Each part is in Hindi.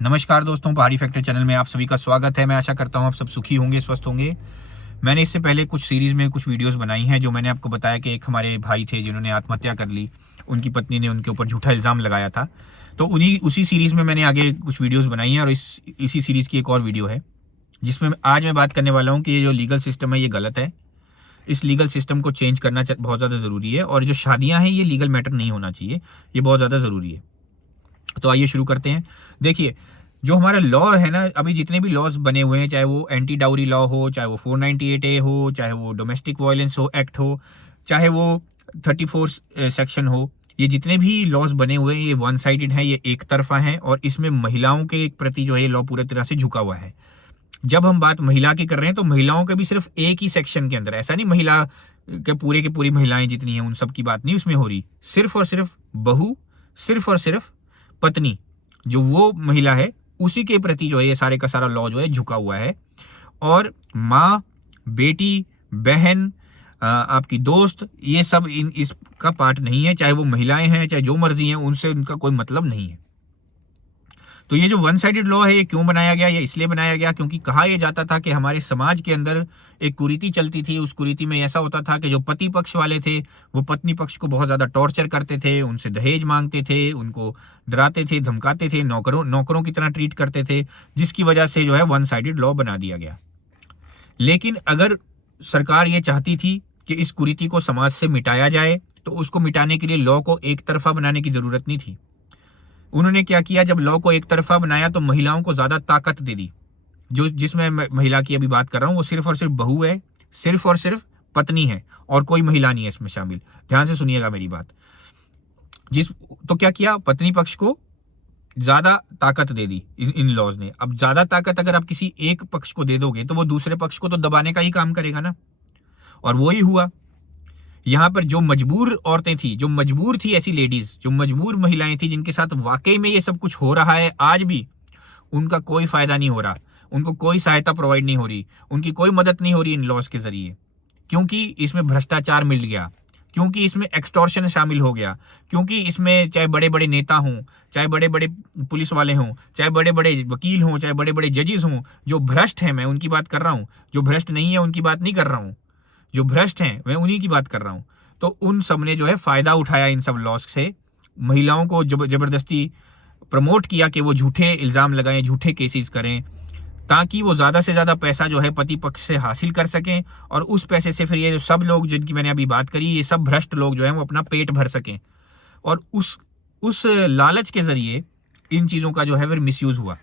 नमस्कार दोस्तों, पहाड़ी फैक्टर चैनल में आप सभी का स्वागत है। मैं आशा करता हूँ आप सब सुखी होंगे, स्वस्थ होंगे। मैंने इससे पहले कुछ सीरीज में कुछ वीडियोस बनाई हैं, जो मैंने आपको बताया कि एक हमारे भाई थे जिन्होंने आत्महत्या कर ली। उनकी पत्नी ने उनके ऊपर झूठा इल्ज़ाम लगाया था। तो उन्हीं उसी सीरीज में मैंने आगे कुछ वीडियोस बनाई हैं और इसी सीरीज की एक और वीडियो है जिसमें आज मैं बात करने वाला हूँ कि ये जो लीगल सिस्टम है ये गलत है। इस लीगल सिस्टम को चेंज करना बहुत ज़्यादा ज़रूरी है और जो शादियाँ हैं ये लीगल मैटर नहीं होना चाहिए, ये बहुत ज़्यादा ज़रूरी है। तो आइए शुरू करते हैं। देखिए, जो हमारा लॉ है ना, अभी जितने भी लॉज बने हुए हैं, चाहे वो एंटी डाउरी लॉ हो, चाहे वो 498A हो, चाहे वो डोमेस्टिक वायलेंस हो एक्ट हो, चाहे वो 34 सेक्शन हो, ये जितने भी लॉज बने हुए हैं ये वन साइडेड हैं, ये एक तरफा हैं और इसमें महिलाओं के प्रति जो है ये लॉ पूरी तरह से झुका हुआ है। जब हम बात महिला की कर रहे हैं तो महिलाओं के भी सिर्फ एक ही सेक्शन के अंदर, ऐसा नहीं महिला के पूरे की पूरी महिलाएं जितनी हैं उन सब की बात नहीं उसमें हो रही। सिर्फ और सिर्फ बहू, सिर्फ और सिर्फ पत्नी, जो वो महिला है उसी के प्रति जो है ये सारे का सारा लॉ जो है झुका हुआ है। और माँ, बेटी, बहन, आपकी दोस्त, ये सब इसका पार्ट नहीं है। चाहे वो महिलाएं हैं, चाहे जो मर्जी हैं, उनसे उनका कोई मतलब नहीं है। तो ये जो वन साइडेड लॉ है ये क्यों बनाया गया? ये इसलिए बनाया गया क्योंकि कहा यह जाता था कि हमारे समाज के अंदर एक कुरीति चलती थी। उस कुरीति में ऐसा होता था कि जो पति पक्ष वाले थे वो पत्नी पक्ष को बहुत ज्यादा टॉर्चर करते थे, उनसे दहेज मांगते थे, उनको डराते थे, धमकाते थे, नौकरों की तरह ट्रीट करते थे, जिसकी वजह से जो है वन साइडेड लॉ बना दिया गया। लेकिन अगर सरकार ये चाहती थी कि इस कुरीति को समाज से मिटाया जाए तो उसको मिटाने के लिए लॉ को एक तरफा बनाने की जरूरत नहीं थी। उन्होंने क्या किया, जब लॉ को एक तरफा बनाया तो महिलाओं को ज्यादा ताकत दे दी। जो जिसमें महिला की अभी बात कर रहा हूं वो सिर्फ और सिर्फ बहू है, सिर्फ और सिर्फ पत्नी है और कोई महिला नहीं है इसमें शामिल। ध्यान से सुनिएगा मेरी बात। तो क्या किया, पत्नी पक्ष को ज्यादा ताकत दे दी इन लॉज ने। अब ज्यादा ताकत अगर आप किसी एक पक्ष को दे दोगे तो वो दूसरे पक्ष को तो दबाने का ही काम करेगा ना, और वो ही हुआ। यहाँ पर जो मजबूर औरतें थी, जो मजबूर थी, ऐसी लेडीज, जो मजबूर महिलाएं थी जिनके साथ वाकई में ये सब कुछ हो रहा है आज भी, उनका कोई फायदा नहीं हो रहा, उनको कोई सहायता प्रोवाइड नहीं हो रही, उनकी कोई मदद नहीं हो रही इन लॉस के जरिए। क्योंकि इसमें भ्रष्टाचार मिल गया, क्योंकि इसमें एक्सटॉर्शन शामिल हो गया, क्योंकि इसमें चाहे बड़े बड़े नेता हों, चाहे बड़े बड़े पुलिस वाले हों, चाहे बड़े बड़े वकील हों, चाहे बड़े बड़े जजेस हों, जो भ्रष्ट हैं मैं उनकी बात कर रहा हूं, जो भ्रष्ट नहीं है उनकी बात नहीं कर रहा हूं, जो भ्रष्ट हैं मैं उन्हीं की बात कर रहा हूं। तो उन सब ने जो है फायदा उठाया इन सब लॉस से, महिलाओं को जबरदस्ती प्रमोट किया कि वो झूठे इल्जाम लगाएं, झूठे केसेस करें, ताकि वो ज्यादा से ज्यादा पैसा जो है पति पक्ष से हासिल कर सकें और उस पैसे से फिर ये जो सब लोग जिनकी मैंने अभी बात करी, ये सब भ्रष्ट लोग जो है वो अपना पेट भर सकें। और उस लालच के जरिए इन चीजों का जो है फिर मिसयूज हुआ।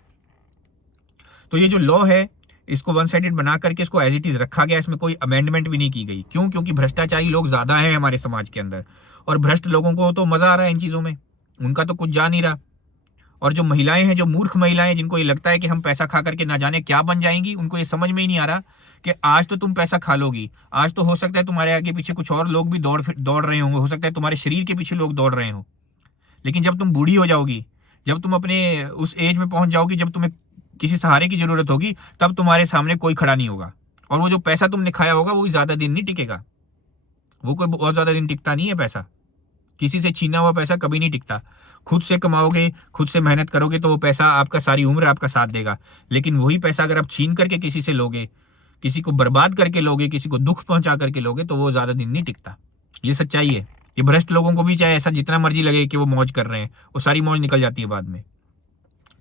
तो ये जो लॉ है इसको वन साइडेड बना करके इसको एज इट इज रखा गया, इसमें कोई अमेंडमेंट भी नहीं की गई। क्यों? क्योंकि भ्रष्टाचारी लोग ज्यादा हैं हमारे समाज के अंदर और भ्रष्ट लोगों को तो मजा आ रहा है इन चीजों में, उनका तो कुछ जा नहीं रहा। और जो महिलाएं हैं, जो मूर्ख महिलाएं, जिनको ये लगता है कि हम पैसा खा करके ना जाने क्या बन जाएंगी, उनको ये समझ में ही नहीं आ रहा कि आज तो तुम पैसा खा लोगी, आज तो हो सकता है तुम्हारे आगे पीछे कुछ और लोग भी दौड़ रहे होंगे, हो सकता है तुम्हारे शरीर के पीछे लोग दौड़ रहे हो, लेकिन जब तुम बूढ़ी हो जाओगी, जब तुम अपने उस एज में पहुंच जाओगी जब तुम्हें किसी सहारे की जरूरत होगी, तब तुम्हारे सामने कोई खड़ा नहीं होगा। और वो जो पैसा तुमने खाया होगा वो भी ज्यादा दिन नहीं टिकेगा, वो कोई बहुत ज्यादा दिन टिकता नहीं है पैसा। किसी से छीना हुआ पैसा कभी नहीं टिकता। खुद से कमाओगे, खुद से मेहनत करोगे तो वो पैसा आपका सारी उम्र आपका साथ देगा। लेकिन वही पैसा अगर आप छीन करके किसी से लोगे, किसी को बर्बाद करके लोगे, किसी को दुख पहुंचा करके लोगे, तो वो ज्यादा दिन नहीं टिकता। ये सच्चाई है। ये भ्रष्ट लोगों को भी चाहे ऐसा जितना मर्जी लगे कि वो मौज कर रहे हैं, वो सारी मौज निकल जाती है बाद में।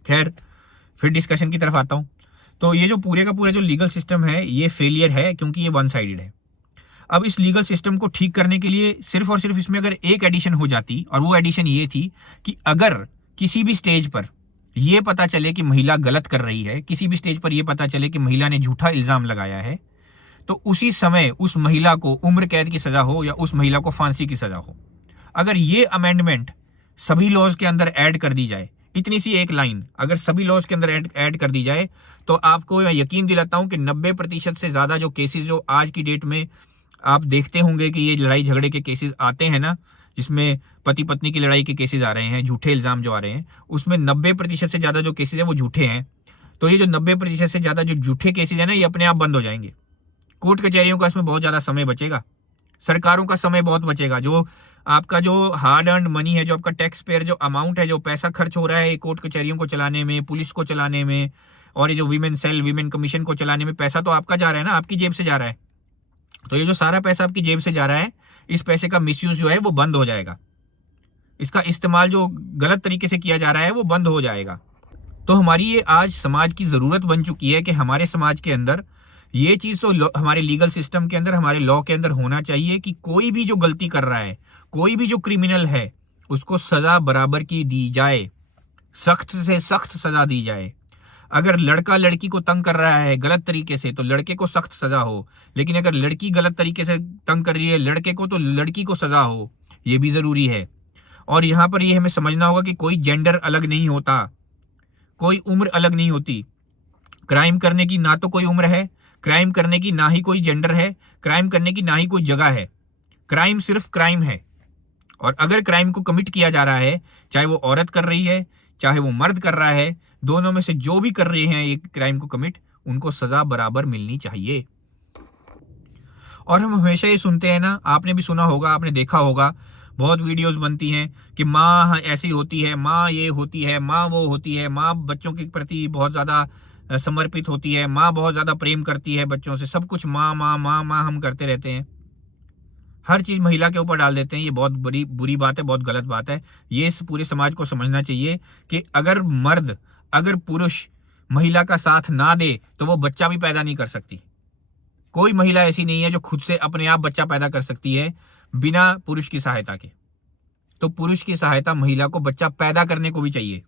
खैर, फिर डिस्कशन की तरफ आता हूं। तो ये जो पूरे का पूरा जो लीगल सिस्टम है ये फेलियर है क्योंकि ये वन साइडेड है। अब इस लीगल सिस्टम को ठीक करने के लिए सिर्फ और सिर्फ इसमें अगर एक एडिशन हो जाती, और वो एडिशन ये थी कि अगर किसी भी स्टेज पर यह पता चले कि महिला गलत कर रही है, किसी भी स्टेज पर यह पता चले कि महिला ने झूठा इल्जाम लगाया है, तो उसी समय उस महिला को उम्र कैद की सजा हो या उस महिला को फांसी की सजा हो। अगर ये अमेंडमेंट सभी लॉज के अंदर ऐड कर दी जाए, इतनी सी एक लाइन अगर सभी लॉज के अंदर ऐड कर दी जाए, तो आपको यकीन दिलाता हूं कि 90% से ज्यादा जो केसेस जो आज की डेट में आप देखते होंगे कि ये लड़ाई झगड़े के केसेस आते हैं ना, जिसमें पति पत्नी की लड़ाई के केसेस आ रहे हैं, झूठे इल्जाम जो आ रहे हैं, उसमें 90% से ज्यादा जो केसेस है वो झूठे हैं। तो ये जो 90% से ज्यादा जो झूठे केसेस है ना, ये अपने आप बंद हो जाएंगे। कोर्ट कचहरियों का इसमें बहुत ज्यादा समय बचेगा, सरकारों का समय बहुत बचेगा। जो आपका जो हार्ड अर्न मनी है, जो आपका टैक्स पेयर जो अमाउंट है, जो पैसा खर्च हो रहा है कोर्ट कचहरियों को चलाने में, पुलिस को चलाने में, और ये जो वीमेन सेल, वीमेन कमीशन को चलाने में, पैसा तो आपका जा रहा है ना, आपकी जेब से जा रहा है। तो ये जो सारा पैसा आपकी जेब से जा रहा है, इस पैसे का मिसयूज जो है वो बंद हो जाएगा। इसका इस्तेमाल जो गलत तरीके से किया जा रहा है वो बंद हो जाएगा। तो हमारी ये आज समाज की ज़रूरत बन चुकी है कि हमारे समाज के अंदर ये चीज़ तो हमारे लीगल सिस्टम के अंदर, हमारे लॉ के अंदर होना चाहिए कि कोई भी जो गलती कर रहा है, कोई भी जो क्रिमिनल है, उसको सज़ा बराबर की दी जाए, सख्त से सख्त सज़ा दी जाए। अगर लड़का लड़की को तंग कर रहा है गलत तरीके से तो लड़के को सख्त सज़ा हो, लेकिन अगर लड़की गलत तरीके से तंग कर रही है लड़के को तो लड़की को सज़ा हो, ये भी ज़रूरी है। और यहाँ पर ये हमें समझना होगा कि कोई जेंडर अलग नहीं होता, कोई उम्र अलग नहीं होती। क्राइम करने की ना तो कोई उम्र है, क्राइम करने की ना ही कोई जेंडर है, क्राइम करने की ना ही कोई जगह है। क्राइम सिर्फ क्राइम है। और अगर क्राइम को कमिट किया जा रहा है, चाहे वो औरत कर रही है, चाहे वो मर्द कर रहा है, दोनों में से जो भी कर रहे हैं एक क्राइम को कमिट, उनको सजा बराबर मिलनी चाहिए। और हम हमेशा ये सुनते हैं ना, आपने भी सुना होगा, आपने देखा होगा, बहुत वीडियोस बनती हैं कि माँ ऐसी होती है, माँ ये होती है, माँ वो होती है, माँ बच्चों के प्रति बहुत ज़्यादा समर्पित होती है, माँ बहुत ज़्यादा प्रेम करती है बच्चों से, सब कुछ माँ माँ माँ माँ हम करते रहते हैं। हर चीज़ महिला के ऊपर डाल देते हैं। ये बहुत बड़ी बुरी बात है, बहुत गलत बात है। ये इस पूरे समाज को समझना चाहिए कि अगर पुरुष महिला का साथ ना दे तो वो बच्चा भी पैदा नहीं कर सकती। कोई महिला ऐसी नहीं है जो खुद से अपने आप बच्चा पैदा कर सकती है बिना पुरुष की सहायता के। तो पुरुष की सहायता महिला को बच्चा पैदा करने को भी चाहिए,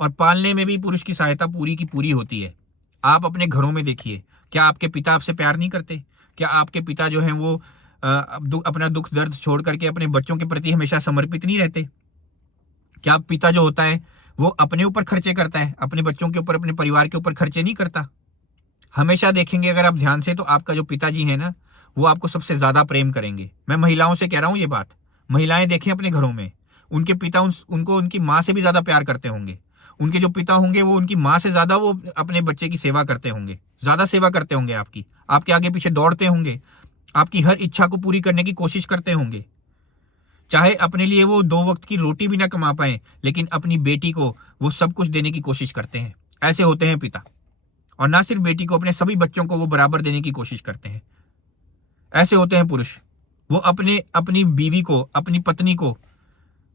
और पालने में भी पुरुष की सहायता पूरी की पूरी होती है। आप अपने घरों में देखिए, क्या आपके पिता आपसे प्यार नहीं करते? क्या आपके पिता जो हैं वो अपना दुख दर्द छोड़ करके अपने बच्चों के प्रति हमेशा समर्पित नहीं रहते? क्या पिता जो होता है वो अपने ऊपर खर्चे करता है, अपने बच्चों के ऊपर, अपने परिवार के ऊपर खर्चे नहीं करता? हमेशा देखेंगे अगर आप ध्यान से, तो आपका जो पिताजी है ना, वो आपको सबसे ज्यादा प्रेम करेंगे। मैं महिलाओं से कह रहा हूं ये बात। महिलाएं देखें अपने घरों में, उनके पिता उनको उनकी माँ से भी ज्यादा प्यार करते होंगे। उनके जो पिता होंगे वो उनकी माँ से ज्यादा वो अपने बच्चे की सेवा करते होंगे, ज्यादा सेवा करते होंगे, आपके आगे पीछे दौड़ते होंगे, आपकी हर इच्छा को पूरी करने की कोशिश करते होंगे। चाहे अपने लिए वो 2 वक्त की रोटी भी ना कमा पाए, लेकिन अपनी बेटी को वो सब कुछ देने की कोशिश करते हैं। ऐसे होते हैं पिता। और ना सिर्फ बेटी को, अपने सभी बच्चों को वो बराबर देने की कोशिश करते हैं। ऐसे होते हैं पुरुष। वो अपनी बीवी को, अपनी पत्नी को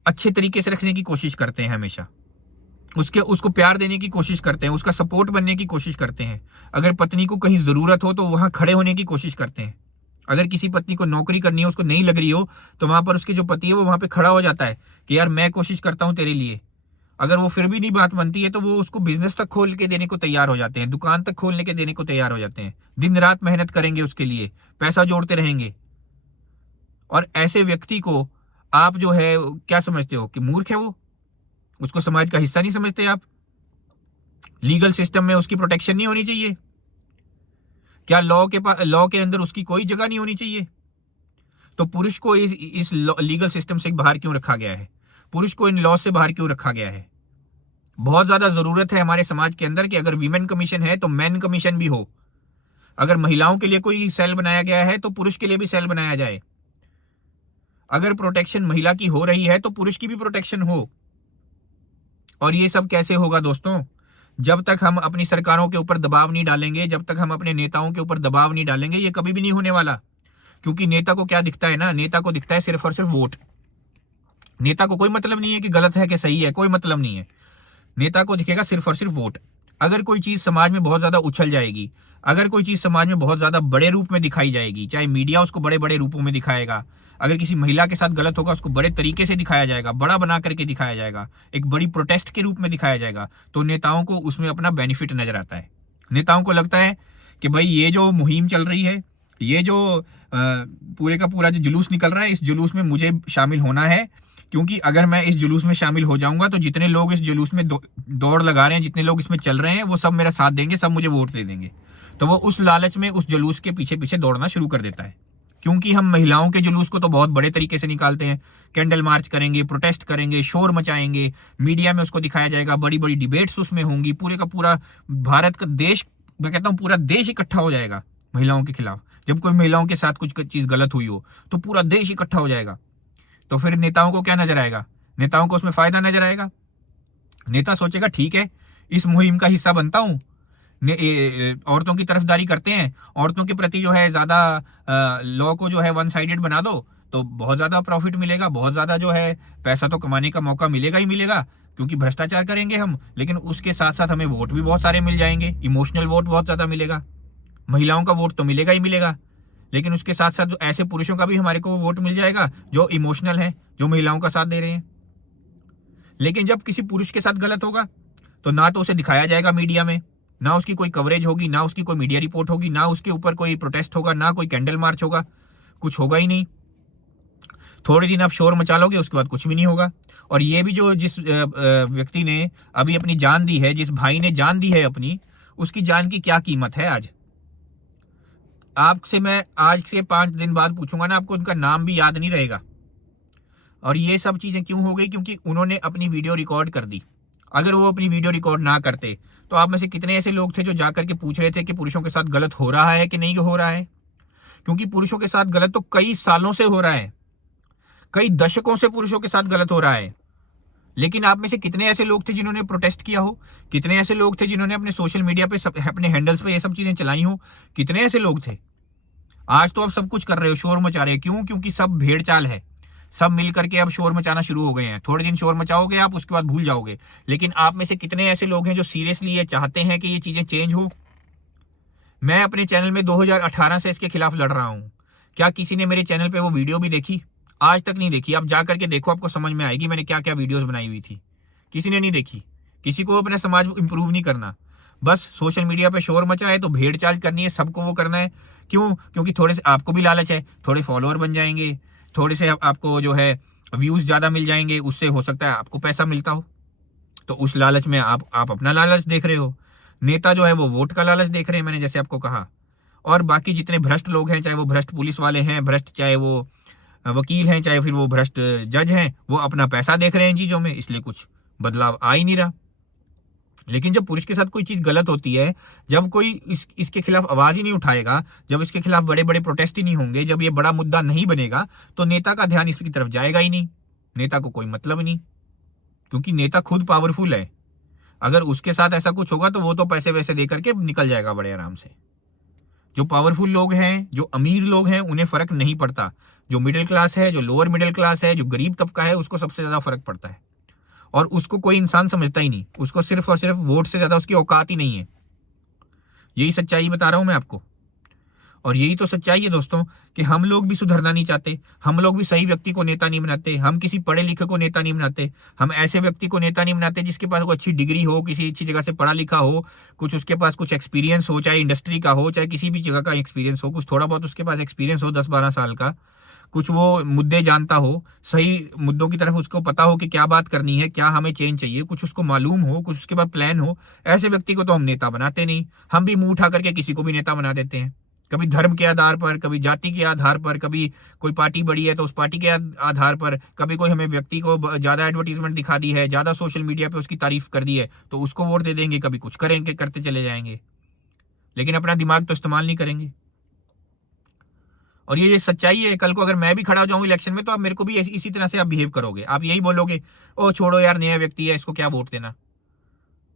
अच्छे तरीके से रखने की कोशिश करते हैं, हमेशा उसको प्यार देने की कोशिश करते हैं, उसका सपोर्ट बनने की कोशिश करते हैं। अगर पत्नी को कहीं जरूरत हो तो वहां खड़े होने की कोशिश करते हैं। अगर किसी पत्नी को नौकरी करनी है, उसको नहीं लग रही हो, तो वहां पर उसके जो पति है वो वहां पे खड़ा हो जाता है कि यार मैं कोशिश करता हूं तेरे लिए। अगर वो फिर भी नहीं बात बनती है तो वो उसको बिजनेस तक खोल के देने को तैयार हो जाते हैं, दुकान तक खोलने के देने को तैयार हो जाते हैं। दिन रात मेहनत करेंगे उसके लिए, पैसा जोड़ते रहेंगे। और ऐसे व्यक्ति को आप जो है क्या समझते हो कि मूर्ख है वो? उसको समाज का हिस्सा नहीं समझते आप? लीगल सिस्टम में उसकी प्रोटेक्शन नहीं होनी चाहिए? क्या लॉ के अंदर उसकी कोई जगह नहीं होनी चाहिए? तो पुरुष को इस लीगल सिस्टम से बाहर क्यों रखा गया है? पुरुष को इन लॉ से बाहर क्यों रखा गया है? बहुत ज्यादा जरूरत है हमारे समाज के अंदर कि अगर वीमेन कमीशन है तो मैन कमीशन भी हो। अगर महिलाओं के लिए कोई सेल बनाया गया है तो पुरुष के लिए भी सेल बनाया जाए। अगर प्रोटेक्शन महिला की हो रही है तो पुरुष की भी प्रोटेक्शन हो। और ये सब कैसे होगा दोस्तों? जब तक हम अपनी सरकारों के ऊपर दबाव नहीं डालेंगे, जब तक हम अपने नेताओं के ऊपर दबाव नहीं डालेंगे, ये कभी भी नहीं होने वाला। क्योंकि नेता को क्या दिखता है ना, नेता को दिखता है सिर्फ और सिर्फ वोट। नेता को कोई मतलब नहीं है कि गलत है कि सही है, कोई मतलब नहीं है। नेता को दिखेगा सिर्फ और सिर्फ वोट। अगर कोई चीज समाज में बहुत ज्यादा उछल जाएगी, अगर कोई चीज समाज में बहुत ज्यादा बड़े रूप में दिखाई जाएगी, चाहे मीडिया उसको बड़े बड़े रूपों में दिखाएगा, अगर किसी महिला के साथ गलत होगा उसको बड़े तरीके से दिखाया जाएगा, बड़ा बना करके दिखाया जाएगा, एक बड़ी प्रोटेस्ट के रूप में दिखाया जाएगा, तो नेताओं को उसमें अपना बेनिफिट नजर आता है। नेताओं को लगता है कि भाई ये जो मुहिम चल रही है, ये जो पूरे का पूरा जो जुलूस निकल रहा है, इस जुलूस में मुझे शामिल होना है, क्योंकि अगर मैं इस जुलूस में शामिल हो जाऊंगा तो जितने लोग इस जुलूस में दौड़ लगा रहे हैं, जितने लोग इसमें चल रहे हैं, वो सब मेरा साथ देंगे, सब मुझे वोट दे देंगे। तो वो उस लालच में उस जुलूस के पीछे पीछे दौड़ना शुरू कर देता है। क्योंकि हम महिलाओं के जुलूस को तो बहुत बड़े तरीके से निकालते हैं, कैंडल मार्च करेंगे, प्रोटेस्ट करेंगे, शोर मचाएंगे, मीडिया में उसको दिखाया जाएगा, बड़ी बड़ी डिबेट्स उसमें होंगी, पूरे का पूरा भारत का देश, मैं कहता हूँ पूरा देश इकट्ठा हो जाएगा महिलाओं के खिलाफ। जब कोई महिलाओं के साथ कुछ चीज गलत हुई हो तो पूरा देश इकट्ठा हो जाएगा तो फिर नेताओं को क्या नजर आएगा? नेताओं को उसमें फायदा नजर आएगा। नेता सोचेगा ठीक है, इस मुहिम का हिस्सा बनता हूं, औरतों की तरफदारी करते हैं, औरतों के प्रति जो है ज्यादा लॉ को जो है वन साइडेड बना दो, तो बहुत ज्यादा प्रॉफिट मिलेगा, बहुत ज्यादा जो है पैसा तो कमाने का मौका मिलेगा ही मिलेगा, क्योंकि भ्रष्टाचार करेंगे हम, लेकिन उसके साथ साथ हमें वोट भी बहुत सारे मिल जाएंगे, इमोशनल वोट बहुत ज्यादा मिलेगा, महिलाओं का वोट तो मिलेगा ही मिलेगा, लेकिन उसके साथ साथ जो ऐसे पुरुषों का भी हमारे को वोट मिल जाएगा जो इमोशनल है, जो महिलाओं का साथ दे रहे हैं। लेकिन जब किसी पुरुष के साथ गलत होगा तो ना तो उसे दिखाया जाएगा मीडिया में, ना उसकी कोई कवरेज होगी, ना उसकी कोई मीडिया रिपोर्ट होगी, ना उसके ऊपर कोई प्रोटेस्ट होगा, ना कोई कैंडल मार्च होगा, कुछ होगा ही नहीं। थोड़े दिन आप शोर मचा लोगे, उसके बाद कुछ भी नहीं होगा। और ये भी जो जिस व्यक्ति ने अभी अपनी जान दी है, जिस भाई ने जान दी है अपनी, उसकी जान की क्या कीमत है आज? आपसे मैं आज से 5 दिन बाद पूछूंगा ना, आपको उनका नाम भी याद नहीं रहेगा। और ये सब चीजें क्यों हो गई? क्योंकि उन्होंने अपनी वीडियो रिकॉर्ड कर दी। अगर वो अपनी वीडियो रिकॉर्ड ना करते तो आप में से कितने ऐसे लोग थे जो जाकर के पूछ रहे थे कि पुरुषों के साथ गलत हो रहा है कि नहीं हो रहा है? क्योंकि पुरुषों के साथ गलत तो कई सालों से हो रहा है, कई दशकों से पुरुषों के साथ गलत हो रहा है। लेकिन आप में से कितने ऐसे लोग थे जिन्होंने प्रोटेस्ट किया हो? कितने ऐसे लोग थे जिन्होंने अपने सोशल मीडिया पे अपने हैंडल्स पे ये सब चीजें चलाई हो? कितने ऐसे लोग थे? आज तो आप सब कुछ कर रहे हो, शोर मचा रहे हो। क्यों? क्योंकि सब भेड़ चाल है, सब मिल करके अब शोर मचाना शुरू हो गए हैं। थोड़े दिन शोर मचाओगे आप, उसके बाद भूल जाओगे। लेकिन आप में से कितने ऐसे लोग हैं जो सीरियसली ये चाहते हैं कि ये चीजें चेंज हो? मैं अपने चैनल में 2018 से इसके खिलाफ लड़ रहा हूं। क्या किसी ने मेरे चैनल पे वो वीडियो भी देखी? आज तक नहीं देखी। आप जा करके देखो, आपको समझ में आएगी मैंने क्या क्या वीडियोस बनाई हुई थी। किसी ने नहीं देखी। किसी को अपना समाज इंप्रूव नहीं करना, बस सोशल मीडिया पे शोर मचा है तो भेड़ चाल करनी है, सबको वो करना है। क्यों? क्योंकि थोड़े से आपको भी लालच है, थोड़े फॉलोअर बन जाएंगे, थोड़े से आपको जो है व्यूज ज्यादा मिल जाएंगे, उससे हो सकता है आपको पैसा मिलता हो, तो उस लालच में आप अपना लालच देख रहे हो। नेता जो है वो वोट का लालच देख रहे हैं, मैंने जैसे आपको कहा। और बाकी जितने भ्रष्ट लोग हैं, चाहे वो भ्रष्ट पुलिस वाले हैं, भ्रष्ट चाहे वो वकील हैं, चाहे फिर वो भ्रष्ट जज हैं, वो अपना पैसा देख रहे हैं चीजों में, इसलिए कुछ बदलाव आ ही नहीं रहा। लेकिन जब पुरुष के साथ कोई चीज गलत होती है, जब कोई इसके खिलाफ आवाज ही नहीं उठाएगा, जब इसके खिलाफ बड़े बड़े प्रोटेस्ट ही नहीं होंगे, जब ये बड़ा मुद्दा नहीं बनेगा, तो नेता का ध्यान इसकी तरफ जाएगा ही नहीं। नेता को कोई मतलब ही नहीं, क्योंकि नेता खुद पावरफुल है। अगर उसके साथ ऐसा कुछ होगा तो वो तो पैसे वैसे दे करके निकल जाएगा बड़े आराम से। जो पावरफुल लोग हैं, जो अमीर लोग हैं, उन्हें फर्क नहीं पड़ता। जो मिडिल क्लास है, जो लोअर मिडिल क्लास है, जो गरीब तबका है, उसको सबसे ज्यादा फर्क पड़ता है। और उसको कोई इंसान समझता ही नहीं, उसको सिर्फ और सिर्फ वोट से ज्यादा उसकी औकात ही नहीं है। यही सच्चाई बता रहा हूं मैं आपको। और यही तो सच्चाई है दोस्तों, कि हम लोग भी सुधरना नहीं चाहते, हम लोग भी सही व्यक्ति को नेता नहीं बनाते, हम किसी पढ़े लिखे को नेता नहीं बनाते, हम ऐसे व्यक्ति को नेता नहीं बनाते जिसके पास कोई अच्छी डिग्री हो, किसी अच्छी जगह से पढ़ा लिखा हो, कुछ उसके पास कुछ एक्सपीरियंस हो, चाहे इंडस्ट्री का हो, चाहे किसी भी जगह का एक्सपीरियंस हो, कुछ थोड़ा बहुत उसके पास एक्सपीरियंस हो 10-12 साल का, कुछ वो मुद्दे जानता हो, सही मुद्दों की तरफ उसको पता हो कि क्या बात करनी है, क्या हमें चेंज चाहिए, कुछ उसको मालूम हो, कुछ उसके पास प्लान हो। ऐसे व्यक्ति को तो हम नेता बनाते नहीं। हम भी मुंह उठा करके किसी को भी नेता बना देते हैं, कभी धर्म के आधार पर, कभी जाति के आधार पर, कभी कोई पार्टी बड़ी है तो उस पार्टी के आधार पर, कभी कोई हमें व्यक्ति को ज्यादा एडवर्टीजमेंट दिखा दी है, ज्यादा सोशल मीडिया पे उसकी तारीफ कर दी है तो उसको वोट दे देंगे, कभी कुछ करेंगे, करते चले जाएंगे, लेकिन अपना दिमाग तो इस्तेमाल नहीं करेंगे। और ये सच्चाई है। कल को अगर मैं भी खड़ा हो जाऊं इलेक्शन में तो आप मेरे को भी इसी तरह से आप बिहेव करोगे। आप यही बोलोगे, ओ छोड़ो यार, नया व्यक्ति है, इसको क्या वोट देना,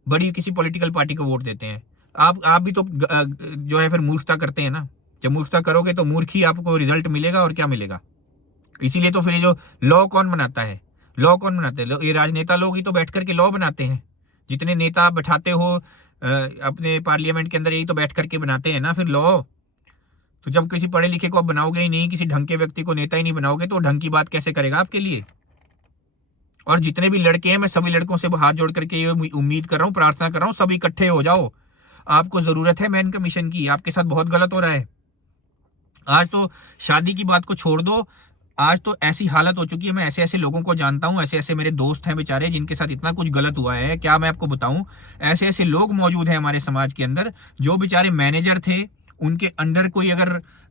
बड़ी किसी पॉलिटिकल पार्टी को वोट देते हैं। आप भी तो जो है फिर मूर्खता करते हैं ना। जब मूर्खता करोगे तो मूर्ख ही आपको रिजल्ट मिलेगा, और क्या मिलेगा। इसीलिए तो फिर ये जो लॉ कौन बनाता है, लॉ कौन बनाते हैं? ये राजनेता लोग ही तो बैठ करके लॉ बनाते हैं। जितने नेता आप बैठाते हो अपने पार्लियामेंट के अंदर, यही तो बैठ करके बनाते हैं ना फिर लॉ। तो जब किसी पढ़े लिखे को आप बनाओगे ही नहीं, किसी ढंग के व्यक्ति को नेता ही नहीं बनाओगे, तो ढंग की बात कैसे करेगा आपके लिए। और जितने भी लड़के हैं, मैं सभी लड़कों से हाथ जोड़ करके ये उम्मीद कर रहा हूँ, प्रार्थना कर रहा हूँ, सब इकट्ठे हो जाओ। आपको जरूरत है मैन कमीशन की। आपके साथ बहुत गलत हो रहा है। आज तो शादी की बात को छोड़ दो, आज तो ऐसी हालत हो चुकी है, मैं ऐसे ऐसे लोगों को जानता हूं, ऐसे ऐसे मेरे दोस्त हैं बेचारे जिनके साथ इतना कुछ गलत हुआ है, क्या मैं आपको बताऊं। ऐसे ऐसे लोग मौजूद हैं हमारे समाज के अंदर जो बेचारे मैनेजर थे, उनके अंडर कोई अगर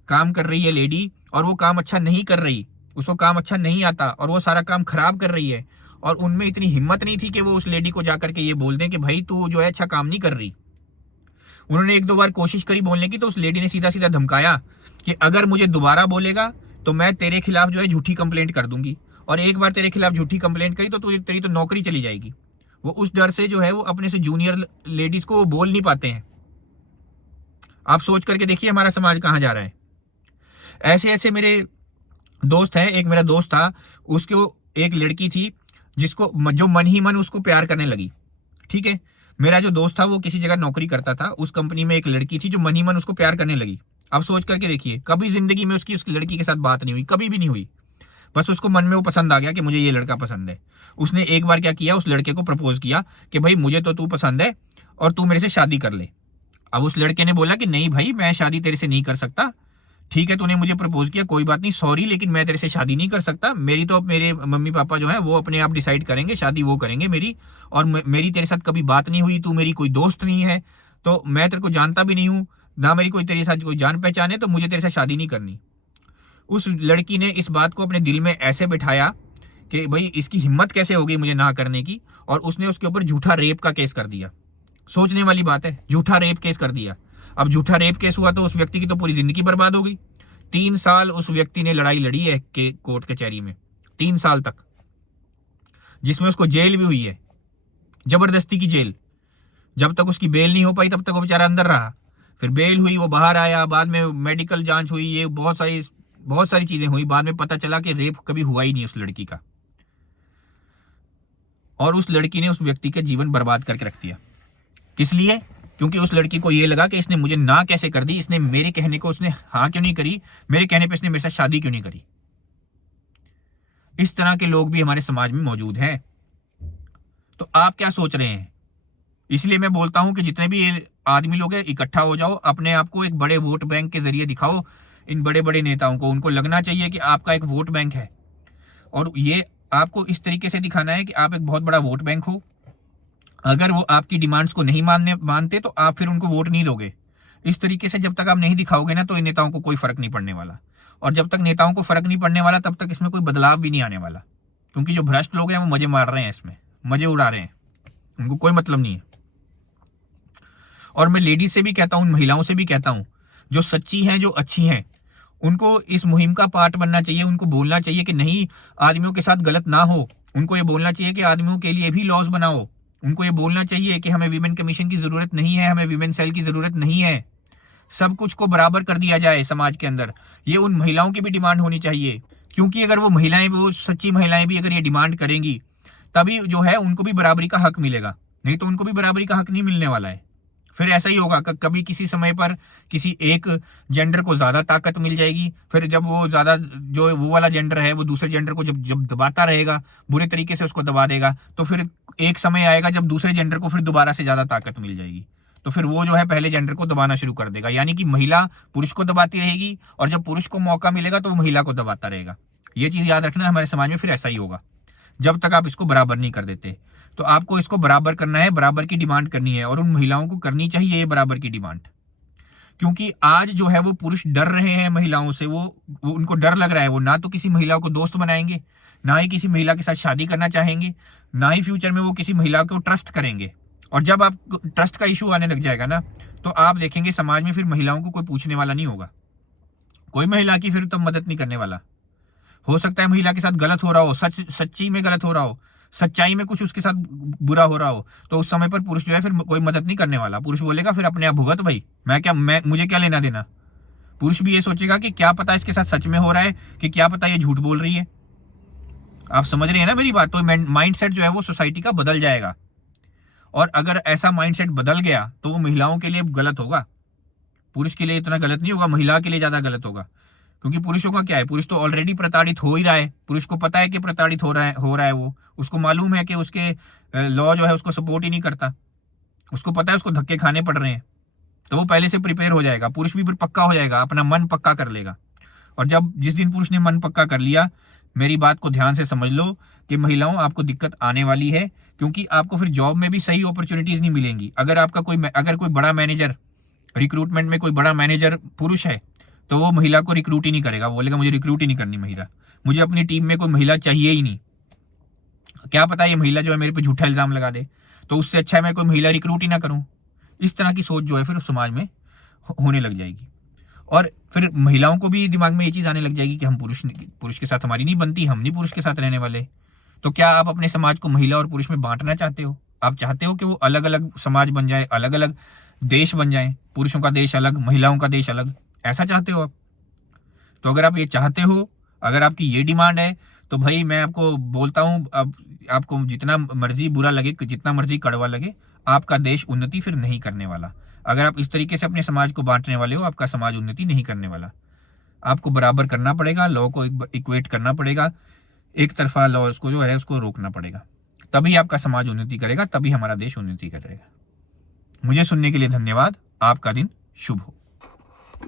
काम कर रही है लेडी और वो काम अच्छा नहीं कर रही, उसको काम अच्छा नहीं आता और वो सारा काम खराब कर रही है, और उनमें इतनी हिम्मत नहीं थी कि वो उस लेडी को जाकर के ये बोल दें कि भाई तू जो है अच्छा काम नहीं कर रही। उन्होंने 1-2 बार कोशिश करी बोलने की, तो उस लेडी ने सीधा सीधा धमकाया कि अगर मुझे दोबारा बोलेगा तो मैं तेरे खिलाफ जो है झूठी कंप्लेंट कर दूंगी। और एक बार तेरे खिलाफ झूठी कंप्लेंट करी तो तेरी तो नौकरी चली जाएगी। वो उस डर से जो है वो अपने से जूनियर लेडीज को वो बोल नहीं पाते हैं। आप सोच करके देखिए हमारा समाज कहाँ जा रहा है। ऐसे ऐसे मेरे दोस्त हैं, एक मेरा दोस्त था, उसको एक लड़की थी जिसको जो मन ही मन उसको प्यार करने लगी। ठीक है, मेरा जो दोस्त था वो किसी जगह नौकरी करता था, उस कंपनी में एक लड़की थी जो मन ही मन उसको प्यार करने लगी। अब सोच करके देखिए, कभी जिंदगी में उसकी उस लड़की के साथ बात नहीं हुई, कभी भी नहीं हुई, बस उसको मन में वो पसंद आ गया कि मुझे ये लड़का पसंद है। उसने एक बार क्या किया, उस लड़के को प्रपोज किया कि भाई मुझे तो तू पसंद है और तू मेरे से शादी कर ले। अब उस लड़के ने बोला कि नहीं भाई, मैं शादी तेरे से नहीं कर सकता। ठीक है, तूने मुझे प्रपोज किया, कोई बात नहीं, सॉरी, लेकिन मैं तेरे से शादी नहीं कर सकता। मेरी तो मेरे मम्मी पापा जो है वो अपने आप डिसाइड करेंगे, शादी वो करेंगे मेरी, और मेरी तेरे साथ कभी बात नहीं हुई, तू मेरी कोई दोस्त नहीं है, तो मैं तेरे को जानता भी नहीं हूँ, ना मेरी कोई तेरे साथ कोई जान पहचान है, तो मुझे तेरे साथ शादी नहीं करनी। उस लड़की ने इस बात को अपने दिल में ऐसे बिठाया कि भाई इसकी हिम्मत कैसे हो गई मुझे ना करने की, और उसने उसके ऊपर झूठा रेप का केस कर दिया। सोचने वाली बात है, झूठा रेप केस कर दिया। अब झूठा रेप केस हुआ तो उस व्यक्ति की तो पूरी जिंदगी बर्बाद हो गई। 3 साल उस व्यक्ति ने लड़ाई लड़ी है के कोर्ट कचहरी में, 3 साल तक, जिसमें उसको जेल भी हुई है, जबरदस्ती की जेल। जब तक उसकी बेल नहीं हो पाई तब तक वो बेचारा अंदर रहा, फिर बेल हुई, वो बाहर आया, बाद में मेडिकल जांच हुई, ये बहुत सारी चीजें हुई, बाद में पता चला कि रेप कभी हुआ ही नहीं उस लड़की का, और उस लड़की ने उस व्यक्ति का जीवन बर्बाद करके रख दिया। किस लिए? क्योंकि उस लड़की को ये लगा कि इसने मुझे ना कैसे कर दी, इसने मेरे कहने को उसने हाँ क्यों नहीं करी, मेरे कहने पे इसने मेरे साथ शादी क्यों नहीं करी। इस तरह के लोग भी हमारे समाज में मौजूद हैं। तो आप क्या सोच रहे हैं? इसलिए मैं बोलता हूं कि जितने भी आदमी लोग हैं, इकट्ठा हो जाओ, अपने आप को एक बड़े वोट बैंक के जरिए दिखाओ इन बड़े बड़े नेताओं को। उनको लगना चाहिए कि आपका एक वोट बैंक है, और ये आपको इस तरीके से दिखाना है कि आप एक बहुत बड़ा वोट बैंक हो। अगर वो आपकी डिमांड्स को नहीं मानते तो आप फिर उनको वोट नहीं दोगे। इस तरीके से जब तक आप नहीं दिखाओगे ना, तो इन नेताओं को कोई फर्क नहीं पड़ने वाला, और जब तक नेताओं को फर्क नहीं पड़ने वाला तब तक इसमें कोई बदलाव भी नहीं आने वाला, क्योंकि जो भ्रष्ट लोग हैं वो मजे मार रहे हैं, इसमें मजे उड़ा रहे हैं, उनको कोई मतलब नहीं है। और मैं लेडीज से भी कहता हूं, महिलाओं से भी कहता हूं, जो सच्ची हैं, जो अच्छी हैं, उनको इस मुहिम का पार्ट बनना चाहिए। उनको बोलना चाहिए कि नहीं, आदमियों के साथ गलत ना हो। उनको ये बोलना चाहिए कि आदमियों के लिए भी लॉज बनाओ। उनको ये बोलना चाहिए कि हमें विमेन कमीशन की जरूरत नहीं है, हमें विमेन सेल की जरूरत नहीं है, सब कुछ को बराबर कर दिया जाए समाज के अंदर। ये उन महिलाओं की भी डिमांड होनी चाहिए, क्योंकि अगर वो महिलाएं, वो सच्ची महिलाएं भी अगर ये डिमांड करेंगी, तभी जो है उनको भी बराबरी का हक मिलेगा, नहीं तो उनको भी बराबरी का हक नहीं मिलने वाला है। फिर ऐसा ही होगा, कभी किसी समय पर किसी एक जेंडर को ज्यादा ताकत मिल जाएगी, फिर जब वो ज्यादा, जो वो वाला जेंडर है वो दूसरे जेंडर को जब दबाता रहेगा, बुरे तरीके से उसको दबा देगा, तो फिर एक समय आएगा जब दूसरे जेंडर को फिर दोबारा से ज्यादा ताकत मिल जाएगी, तो फिर वो जो है पहले जेंडर को दबाना शुरू कर देगा। यानी कि महिला पुरुष को दबाती रहेगी, और जब पुरुष को मौका मिलेगा तो वो महिला को दबाता रहेगा। ये चीज याद रखना, हमारे समाज में फिर ऐसा ही होगा जब तक आप इसको बराबर नहीं कर देते। तो आपको इसको बराबर करना है, बराबर की डिमांड करनी है, और उन महिलाओं को करनी चाहिए ये बराबर की डिमांड। क्योंकि आज जो है वो पुरुष डर रहे हैं महिलाओं से, वो उनको डर लग रहा है, वो ना तो किसी महिला को दोस्त बनाएंगे, ना ही किसी महिला के साथ शादी करना चाहेंगे, ना ही फ्यूचर में वो किसी महिला को ट्रस्ट करेंगे। और जब आप ट्रस्ट का इशू आने लग जाएगा ना, तो आप देखेंगे समाज में फिर महिलाओं को कोई पूछने वाला नहीं होगा, कोई महिला की फिर तो मदद नहीं करने वाला। हो सकता है महिला के साथ गलत हो रहा हो, सच्ची में गलत हो रहा हो, सच्चाई में कुछ उसके साथ बुरा हो रहा हो, तो उस समय पर पुरुष जो है फिर कोई मदद नहीं करने वाला। पुरुष बोलेगा फिर अपने आप भुगत भाई, मुझे क्या लेना देना। पुरुष भी ये सोचेगा कि क्या पता इसके साथ सच में हो रहा है, कि क्या पता ये झूठ बोल रही है। आप समझ रहे हैं ना मेरी बात? तो माइंडसेट जो है वो सोसाइटी का बदल जाएगा, और अगर ऐसा माइंडसेट बदल गया तो वो महिलाओं के लिए गलत होगा, पुरुष के लिए इतना गलत नहीं होगा, महिला के लिए ज्यादा गलत होगा। क्योंकि पुरुषों का क्या है, पुरुष तो ऑलरेडी प्रताड़ित हो ही रहा है, पुरुष को पता है कि प्रताड़ित हो रहा है वो, उसको मालूम है कि उसके लॉ जो है उसको सपोर्ट ही नहीं करता, उसको पता है उसको धक्के खाने पड़ रहे हैं, तो वो पहले से प्रिपेयर हो जाएगा। पुरुष भी फिर पक्का हो जाएगा, अपना मन पक्का कर लेगा। और जिस दिन पुरुष ने मन पक्का कर लिया, मेरी बात को ध्यान से समझ लो कि महिलाओं आपको दिक्कत आने वाली है, क्योंकि आपको फिर जॉब में भी सही अपॉर्चुनिटीज नहीं मिलेंगी। अगर कोई बड़ा मैनेजर, रिक्रूटमेंट में कोई बड़ा मैनेजर पुरुष है, तो वो महिला को रिक्रूट ही नहीं करेगा, वो बोलेगा मुझे रिक्रूट ही नहीं करनी महिला, मुझे अपनी टीम में कोई महिला चाहिए ही नहीं। क्या पता ये महिला जो है मेरे पे झूठा इल्जाम लगा दे, तो उससे अच्छा है मैं कोई महिला रिक्रूट ही ना करूं। इस तरह की सोच जो है फिर उस समाज में होने लग जाएगी। और फिर महिलाओं को भी दिमाग में ये चीज आने लग जाएगी कि हम पुरुष के साथ हमारी नहीं बनती, हम नहीं पुरुष के साथ रहने वाले। तो क्या आप अपने समाज को महिला और पुरुष में बांटना चाहते हो? आप चाहते हो कि वो अलग अलग समाज बन जाए, अलग अलग देश बन जाए, पुरुषों का देश अलग, महिलाओं का देश अलग, ऐसा चाहते हो आप? तो अगर आप ये चाहते हो, अगर आपकी ये डिमांड है, तो भाई मैं आपको बोलता हूं, अब आपको जितना मर्जी बुरा लगे, जितना मर्जी कड़वा लगे, आपका देश उन्नति फिर नहीं करने वाला। अगर आप इस तरीके से अपने समाज को बांटने वाले हो, आपका समाज उन्नति नहीं करने वाला। आपको बराबर करना पड़ेगा, लॉ को इक्वेट करना पड़ेगा, एक तरफा लॉ उसको जो है उसको रोकना पड़ेगा, तभी आपका समाज उन्नति करेगा, तभी हमारा देश उन्नति करेगा। मुझे सुनने के लिए धन्यवाद। आपका दिन शुभ हो।